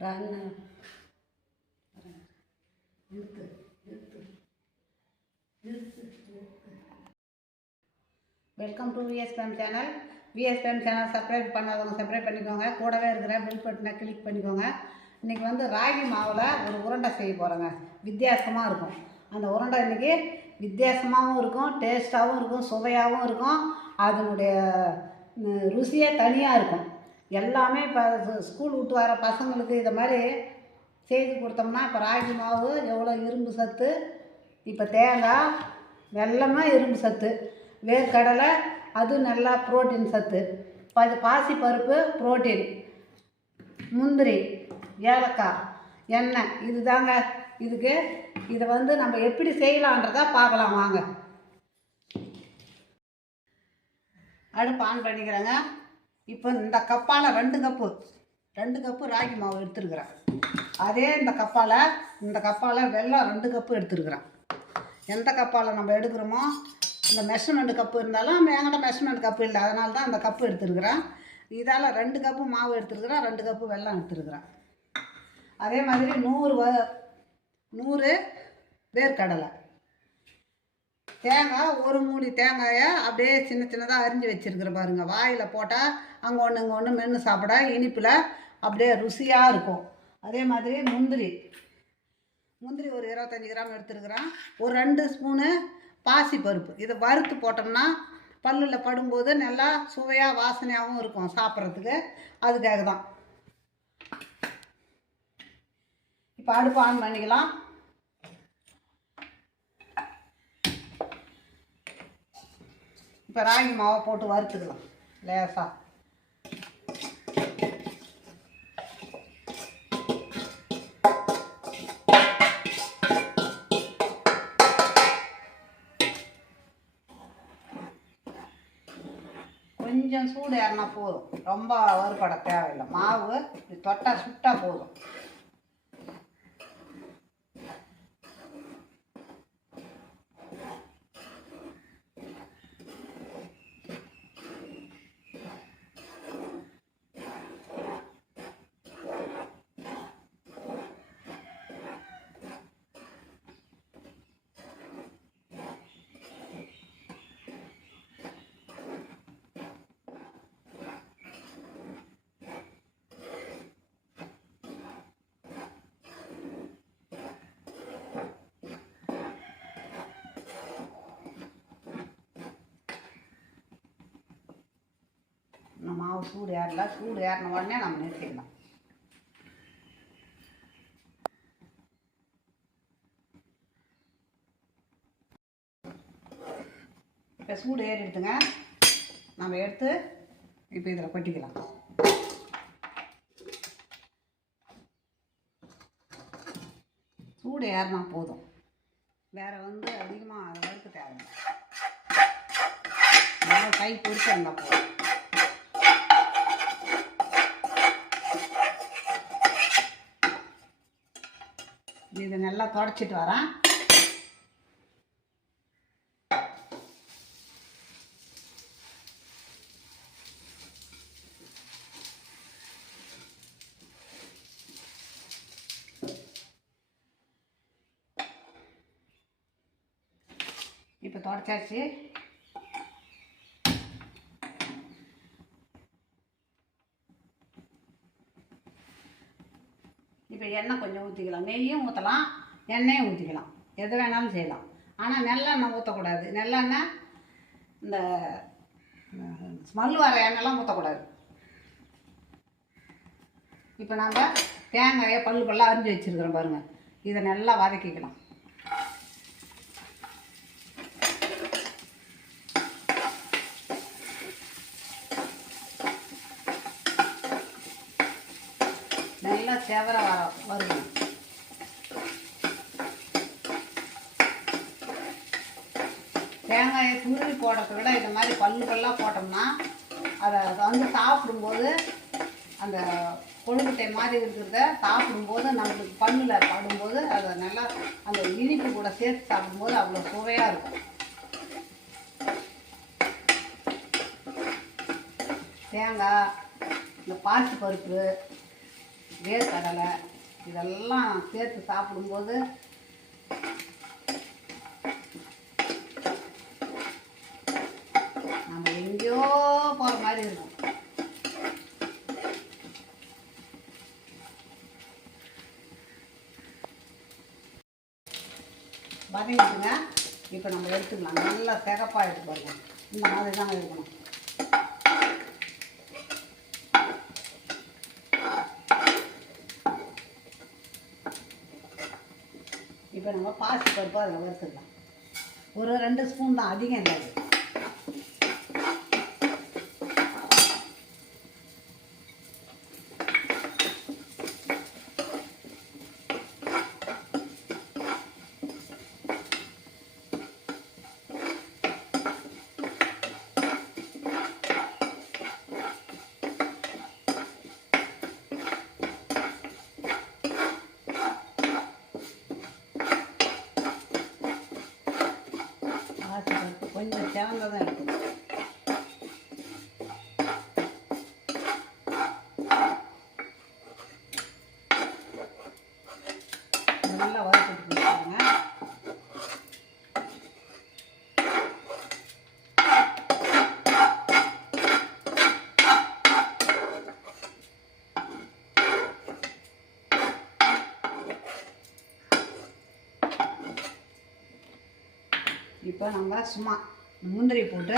Welcome to VSBM channel. VSBM channel subscribe பண்ணாதவங்க subscribe பண்ணிக்கோங்க. கூடவே இருக்கிற பெல் பட்டனை கிளிக் பண்ணிக்கோங்க. இன்றைக்கி வந்து ராகி மாவில் ஒரு உருண்டை செய்ய போகிறேங்க. வித்தியாசமாக இருக்கும். அந்த உருண்டை இன்றைக்கி வித்தியாசமாகவும் இருக்கும், டேஸ்ட்டாகவும் இருக்கும், சுவையாகவும் இருக்கும். அதனுடைய ருசியே தனியாக இருக்கும். எல்லாமே இப்போ ஸ்கூல் விட்டு வர பசங்களுக்கு இதை மாதிரி செய்து கொடுத்தோம்னா, இப்போ ராகி மாவு எவ்வளோ இரும்பு சத்து, இப்போ தேங்காய் வெல்லமே இரும்பு சத்து, வேர்க்கடலை அது நல்லா புரோட்டீன் சத்து, பாசி பருப்பு புரோட்டீன், முந்திரி, ஏலக்காய், எண்ணெய், இது தாங்க இதுக்கு. இதை வந்து நம்ம எப்படி செய்யலான்றதை பார்க்கலாம் வாங்க. அடுப்பு ஆன் பண்ணிக்கிறேங்க. இப்போ இந்த கப்பால் ரெண்டு கப்பு ராகி மாவு எடுத்துருக்குறேன். அதே இந்த கப்பால் வெல்லம் 2 கப்பு எடுத்துருக்குறேன். எந்த கப்பால் நம்ம எடுக்கிறோமோ, இந்த மெஷர்மெண்ட் கப்பு இருந்தாலும் என்கிட்ட மெஷர்மெண்ட் கப்பு இல்லை, அதனால தான் அந்த கப்பு எடுத்துருக்குறேன். இதால் 2 கப்பு மாவு எடுத்துருக்குறேன், 2 கப்பு வெல்லம் எடுத்துருக்குறேன். அதே மாதிரி 100 வேர்க்கடலை, தேங்காய், ஒரு மூடி தேங்காயை அப்படியே சின்ன சின்னதாக அரிஞ்சு வச்சுருக்குற பாருங்கள். வாயில் போட்டால் அங்கே ஒன்று இங்கே ஒன்று மென்று சாப்பிட இனிப்பில் அப்படியே ருசியாக இருக்கும். அதே மாதிரி முந்திரி ஒரு 25 கிராம் எடுத்துருக்குறேன். ஒரு 2 ஸ்பூனு பாசி பருப்பு. இதை வறுத்து போட்டோம்னா பல்லில் படும்போது நல்லா சுவையாக வாசனையாகவும் இருக்கும் சாப்பிட்றதுக்கு. அதுக்காக தான். இப்போ அடுப்பு ஆன் பண்ணிக்கலாம். இப்போ ராகி மாவை போட்டு வறுத்துக்கலாம் லேசாக. கொஞ்சம் சூடு ஏறினா போதும், ரொம்ப வறுபட தேவையில்லை. மாவு தொட்டால் சுட்டால் போதும். மாவு சூடு ஏறின உடனே நம்ம நிறுத்திடலாம். இப்போ சூடு ஏறிடுதுங்க. நம்ம எடுத்து இப்போ இதில் கொட்டிக்கலாம். சூடு ஏறினா போதும், வேறு வந்து அதிகமாக வறுக்க தேவையில்லை. மாவு கை பொறுத்து இருந்தால் போதும். இதை நல்லா தொடச்சிட்டு வரேன். இப்போ தொடச்சாச்சு. இப்போ எண்ணெய் கொஞ்சம் ஊற்றிக்கலாம். நெய்யும் ஊற்றலாம், எண்ணெயும் ஊற்றிக்கலாம், எது வேணாலும் செய்யலாம். ஆனால் நல்லெண்ணெய் ஊற்றக்கூடாது. நல்லெண்ணெய் இந்த ஸ்மெல் வர எண்ணெய்லாம் ஊற்றக்கூடாது. இப்போ நம்ம தேங்காயை பல்லாக அரிஞ்சு வச்சுருக்கிறோம் பாருங்கள். இதை நல்லா வதக்கிக்கலாம். நல்லா செவர வருங்க. தேங்காயை துருவி போடுறத விட இந்த மாதிரி பல்லாக போட்டோம்னா அதை வந்து சாப்பிடும்போது அந்த கொழுக்கட்டை மாதிரி இருக்கிறத சாப்பிடும்போது நம்மளுக்கு பல்லில் படும்போது அதை நல்லா அந்த இனிப்பு கூட சேர்த்து சாப்பிடும்போது அவ்வளோ சுவையாக இருக்கும். தேங்காய், இந்த பாசி பருப்பு, வேர்க்கடலை இதெல்லாம் சேர்த்து சாப்பிடும்போது நம்ம எங்கேயோ போகிற மாதிரி இருக்கும். வதங்கிட்டுங்க. இப்போ நம்ம எடுத்துக்கலாம். நல்லா சிகப்பாக எடுத்து பாருங்க. இந்த மாதிரி தாங்க இருக்கணும். இப்போ நம்ம பாசி பருப்பு அதில் வறுத்துக்கலாம். ஒரு 2 ஸ்பூன் தான், அதிகம் இல்லை. கொஞ்சம் தேங்காய் தான் இருக்கும். நல்லா வறுத்துட்டு பாருங்க. இப்போ நம்ம சும்மா முந்திரி போட்டு